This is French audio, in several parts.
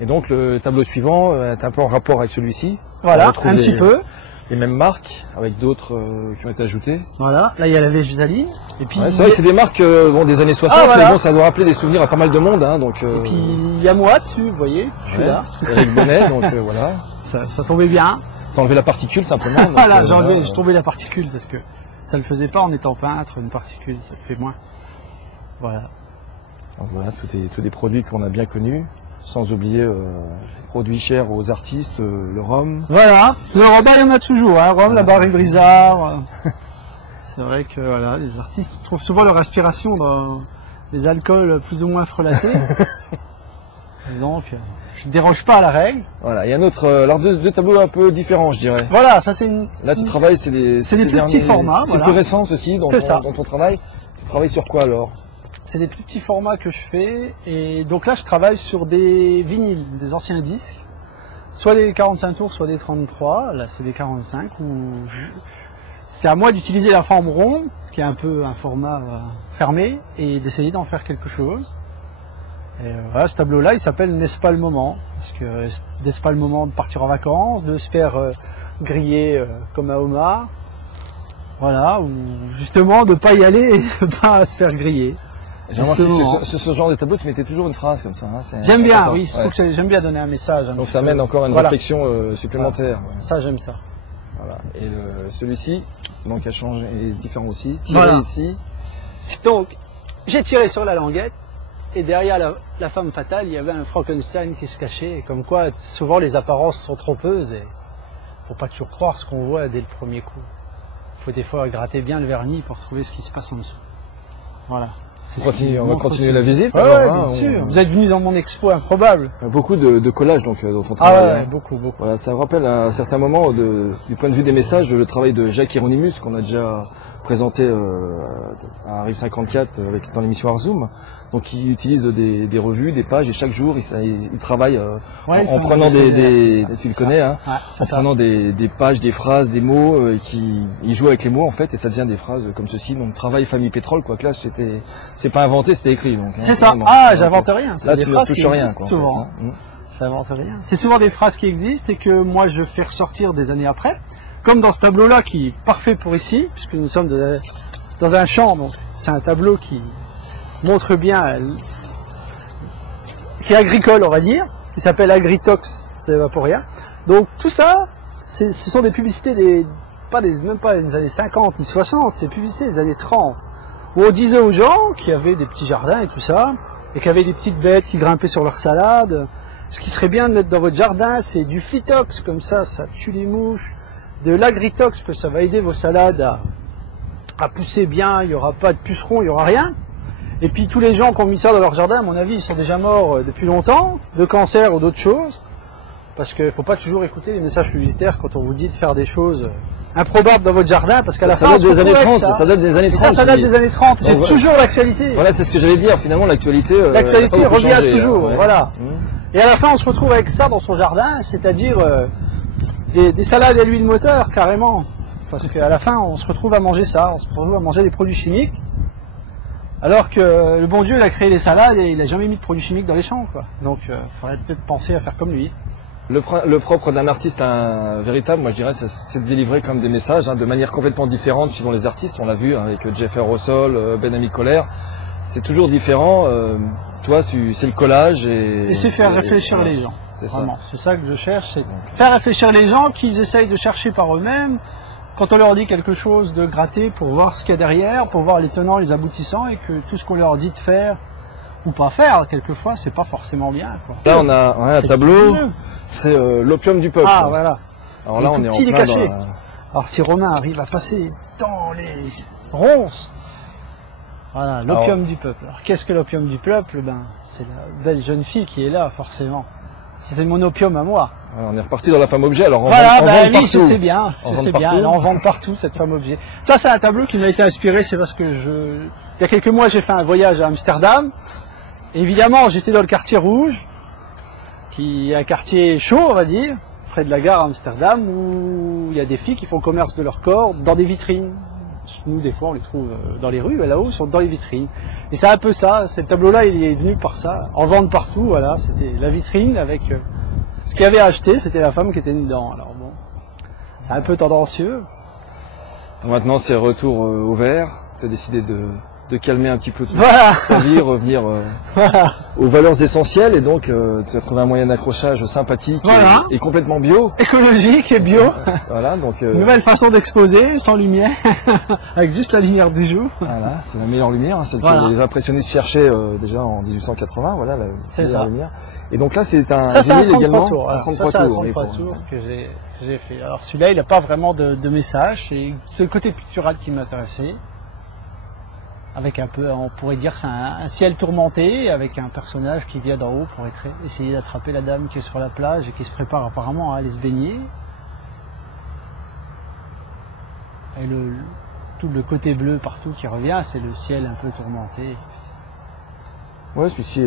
Et donc le tableau suivant est un peu en rapport avec celui-ci. Voilà, un petit peu. Les mêmes marques, avec d'autres qui ont été ajoutées. Voilà, là il y a la végétaline. Et puis ouais, c'est vrai que c'est des marques des années 60, voilà. Mais bon, ça doit rappeler des souvenirs à pas mal de monde. Hein, donc, et puis il y a moi dessus, vous voyez, je suis là. Eric Bonnet, donc voilà. Ça tombait bien. T'as enlevé la particule simplement. Donc, voilà, j'ai tombé la particule parce que ça ne le faisait pas en étant peintre, une particule, ça le fait moins. Voilà. Donc, voilà, tous des produits qu'on a bien connus, sans oublier les produits chers aux artistes, le rhum. Voilà, le rhum, il y en a toujours, hein, rhum, la Barry Brizard. C'est vrai que voilà, les artistes trouvent souvent leur inspiration dans les alcools plus ou moins frelatés. Donc, je ne déroge pas à la règle. Voilà, il y a un autre, alors deux tableaux un peu différents, je dirais. Voilà, ça c'est une... Là, tu travailles, c'est des plus petits formats. C'est plus récent, ceci, dans ton travail. Tu travailles sur quoi alors? C'est des plus petits formats que je fais, et donc là je travaille sur des vinyles, des anciens disques, soit des 45 tours, soit des 33, là c'est des 45, où c'est à moi d'utiliser la forme ronde, qui est un peu un format fermé, et d'essayer d'en faire quelque chose. Et voilà, ce tableau-là, il s'appelle N'est-ce pas le moment, parce que n'est-ce pas le moment de partir en vacances, de se faire griller comme un homard, voilà, ou justement de ne pas y aller et de ne pas se faire griller. J'ai remarqué ce genre de tableau, tu mettais toujours une phrase comme ça. Hein, j'aime bien, oui, j'aime bien donner un message. Donc ça amène encore une réflexion supplémentaire. Voilà. Ça, j'aime ça. Voilà. Et celui-ci, donc a changé, est différent aussi. Tiré ici. Donc, j'ai tiré sur la languette, et derrière la femme fatale, il y avait un Frankenstein qui se cachait. Et comme quoi, souvent les apparences sont trompeuses, et faut pas toujours croire ce qu'on voit dès le premier coup. Il faut des fois gratter bien le vernis pour trouver ce qui se passe en dessous. Voilà. On va continuer la visite. Ouais, alors, bien sûr. Vous êtes venu dans mon expo improbable. Beaucoup de collages donc dont on travaille. Ah ouais, beaucoup. Voilà, ça me rappelle à un certain moment du point de vue des messages le travail de Jacques Hieronymus qu'on a déjà présenté à Rive 54 dans l'émission Arzoom. Donc il utilise des revues, des pages et chaque jour il travaille en prenant tu le connais, hein, en prenant des pages, des phrases, des mots il joue avec les mots en fait et ça devient des phrases comme ceci. Donc travail famille pétrole quoi. Que là c'est pas inventé, c'était écrit. Donc c'est ça. J'invente rien. Là tu ne touches rien quoi. Souvent. En fait, hein. Ça invente rien. C'est souvent des phrases qui existent et que moi je fais ressortir des années après. Comme dans ce tableau-là qui est parfait pour ici, puisque nous sommes dans un champ, donc c'est un tableau qui montre bien, qui est agricole on va dire, il s'appelle Agritox, ça va pour rien. Donc tout ça, ce sont des publicités même pas des années 50 ni 60, c'est des publicités des années 30, où on disait aux gens qui avaient des petits jardins et tout ça, et qui avaient des petites bêtes qui grimpaient sur leur salade, ce qui serait bien de mettre dans votre jardin, c'est du Flitox, comme ça tue les mouches, de l'Agritox, que ça va aider vos salades à pousser bien, il n'y aura pas de pucerons, il n'y aura rien. Et puis tous les gens qui ont mis ça dans leur jardin, à mon avis, ils sont déjà morts depuis longtemps, de cancer ou d'autres choses. Parce qu'il ne faut pas toujours écouter les messages publicitaires quand on vous dit de faire des choses improbables dans votre jardin, parce qu'à la fin, ça date des années 30, ça date des années 30. Et ça date des années 30, c'est toujours l'actualité. Voilà, c'est ce que j'allais dire, finalement, l'actualité revient toujours, voilà. Et à la fin, on se retrouve avec ça dans son jardin, c'est-à-dire des salades à l'huile moteur, carrément. Parce qu'à la fin, on se retrouve à manger ça, on se retrouve à manger des produits chimiques. Alors que le bon Dieu, il a créé les salades et il n'a jamais mis de produits chimiques dans les champs, quoi. Donc, il faudrait peut-être penser à faire comme lui. Le propre d'un artiste véritable, moi je dirais, c'est de délivrer quand même des messages de manière complètement différente suivant les artistes. On l'a vu avec Jeffer Rossol, Ben-Ami Colère. C'est toujours différent. Toi, c'est le collage et c'est faire réfléchir les gens. C'est ça. Vraiment, c'est ça que je cherche, c'est faire réfléchir les gens, qu'ils essayent de chercher par eux-mêmes. Quand on leur dit quelque chose, de gratter pour voir ce qu'il y a derrière, pour voir les tenants, les aboutissants, et que tout ce qu'on leur dit de faire ou pas faire, quelquefois, c'est pas forcément bien, quoi. Là, on a un tableau, c'est l'opium du peuple. Ah, voilà. Alors là, on est en plein caché. Alors si Romain arrive à passer dans les ronces, voilà, l'opium du peuple. Alors qu'est-ce que l'opium du peuple? C'est la belle jeune fille qui est là, forcément. C'est mon opium à moi. On est reparti dans la femme objet, alors oui, je sais bien, elle en vend partout, cette femme objet. Ça, c'est un tableau qui m'a été inspiré, c'est parce que il y a quelques mois, j'ai fait un voyage à Amsterdam. Et évidemment, j'étais dans le quartier rouge, qui est un quartier chaud, on va dire, près de la gare à Amsterdam, où il y a des filles qui font commerce de leur corps dans des vitrines. Nous, des fois, on les trouve dans les rues, et là-haut, ils sont dans les vitrines. Et c'est un peu ça, ce tableau-là, il est venu par ça, en vente partout, voilà, c'était la vitrine avec ce qu'il y avait à acheter, c'était la femme qui était dedans. Alors bon, c'est un peu tendancieux. Maintenant, c'est retour au vert. Tu as décidé de calmer un petit peu tout Voilà. ta vie, revenir Voilà. aux valeurs essentielles. Et donc, tu as trouvé un moyen d'accrochage sympathique Voilà. et complètement bio. Écologique et bio. Voilà, donc Nouvelle façon d'exposer, sans lumière, avec juste la lumière du jour. voilà, c'est la meilleure lumière, hein, celle Voilà. que les impressionnistes cherchaient déjà en 1880. Voilà, la C'est meilleure ça. lumière. Et donc là, c'est un Ça, c'est un vinyle 33 également. tours. Un Alors, 33 ça, c'est un tours, oui, 33 pour- tours que j'ai fait. Alors celui-là, il n'a pas vraiment de message. C'est le côté pictural qui m'intéressait. Avec un peu, on pourrait dire, c'est un ciel tourmenté, avec un personnage qui vient d'en haut pour essayer d'attraper la dame qui est sur la plage et qui se prépare apparemment à aller se baigner. Et tout le côté bleu partout qui revient, c'est le ciel un peu tourmenté. Ouais, celui-ci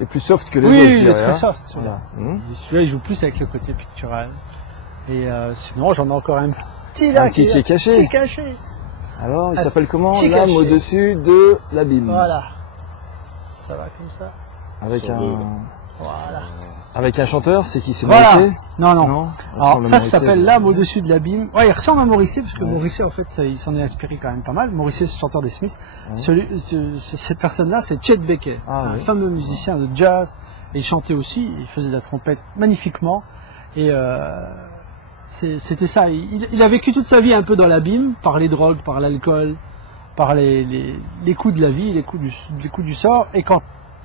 est plus soft que les Oui, autres, je il est dirais, très hein. soft, celui-là. Voilà. Celui-là, il joue plus avec le côté pictural. Et sinon, j'en ai encore un petit Un là. petit qui est caché. Petit caché. Alors, il Un s'appelle comment? petit L'âme cachet. au-dessus de l'abîme. Voilà. Ça va comme ça. Avec Voilà. avec un chanteur, c'est qui? C'est Voilà. Maurice? Non, non. Non. Alors, ressemble à ça Maurice. s'appelle L'âme au-dessus de l'abîme. Ouais, il ressemble à Morrissey, parce que Ouais. Morrissey, en fait, il s'en est inspiré quand même pas mal. Morrissey, c'est le chanteur des Smiths. Ouais. Cette personne-là, c'est Chet Baker. Ah, C'est un oui. fameux musicien de jazz. Et il chantait aussi, il faisait de la trompette magnifiquement. Et c'était ça. Il a vécu toute sa vie un peu dans l'abîme, par les drogues, par l'alcool, par les coups de la vie, les coups du sort. Et quand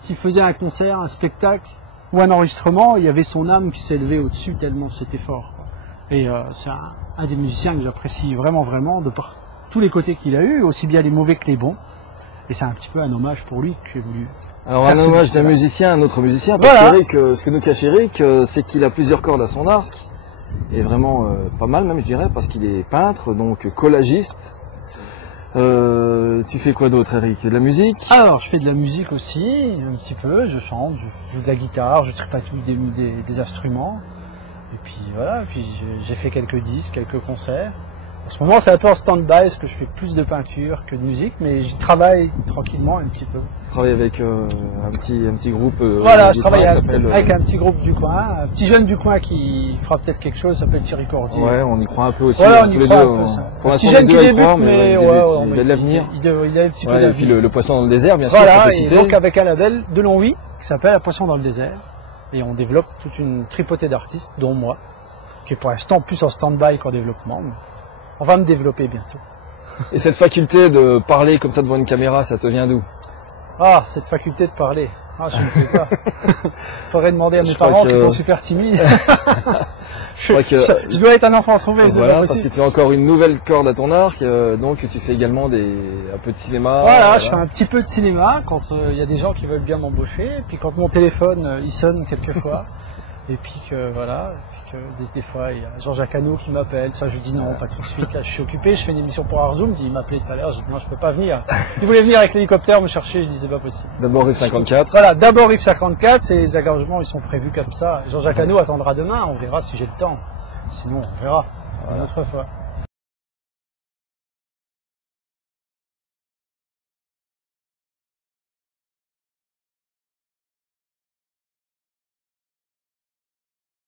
il faisait un concert, un spectacle ou un enregistrement, il y avait son âme qui s'élevait au-dessus tellement c'était fort, quoi. Et c'est un des musiciens que j'apprécie vraiment, vraiment, de par tous les côtés qu'il a eu, aussi bien les mauvais que les bons. Et c'est un petit peu un hommage pour lui que j'ai voulu. Alors, faire un ce hommage d'un disque-là. musicien à un autre musicien, parce Voilà. qu'Eric, ce que nous cache Eric, c'est qu'il a plusieurs cordes à son arc. Et vraiment pas mal même, je dirais, parce qu'il est peintre, donc collagiste. Tu fais quoi d'autre, Eric? De la musique? Alors, je fais de la musique aussi, un petit peu, je chante, je joue de la guitare, je tripatouille des instruments. Et puis voilà, puis j'ai fait quelques disques, quelques concerts. En ce moment, c'est un peu en stand-by, parce que je fais plus de peinture que de musique, mais j'y travaille tranquillement un petit peu. Tu travailles avec un petit groupe. Voilà, du je travaille coin qui avec, s'appelle, avec un petit groupe du coin, un petit jeune du coin qui fera peut-être quelque chose, ça s'appelle Thierry Cordier. Ouais, on y croit un peu aussi. Voilà, tous on y les croit deux, un peu ça. Pour Un petit l'instant, jeune les qui deux, débute, croient, mais il a de l'avenir. il a un petit peu Ouais, et puis d'avenir. le poisson dans le désert, bien sûr. Voilà, qu'on peut et citer. donc avec un label de Longwy qui s'appelle La Poisson dans le désert. Et on développe toute une tripotée d'artistes, dont moi, qui est pour l'instant plus en stand-by qu'en développement. Mais on va me développer bientôt. Et cette faculté de parler comme ça devant une caméra, ça te vient d'où? Ah, cette faculté de parler. Ah, je ne sais pas. Faudrait demander à mes Je crois parents que- qui sont super timides. crois que- je dois être un enfant trouvé, c'est Voilà, pas parce que possible. tu as encore une nouvelle corde à ton arc, donc tu fais également un peu de cinéma. Voilà, je fais un petit peu de cinéma quand il y a des gens qui veulent bien m'embaucher, et puis quand mon téléphone il sonne quelquefois, et puis que voilà, et puis que des fois il y a Jean-Jacques Hano qui m'appelle, ça je lui dis non, pas tout de suite, là je suis occupé, je fais une émission pour Arzoom, il m'appelait tout à l'heure, je dis non je peux pas venir. Il voulait venir avec l'hélicoptère me chercher, je dis c'est pas possible. D'abord F54. Voilà, d'abord Rive 54, ces engagements ils sont prévus comme ça. Jean-Jacques Hano attendra demain, on verra si j'ai le temps. Sinon on verra une autre fois.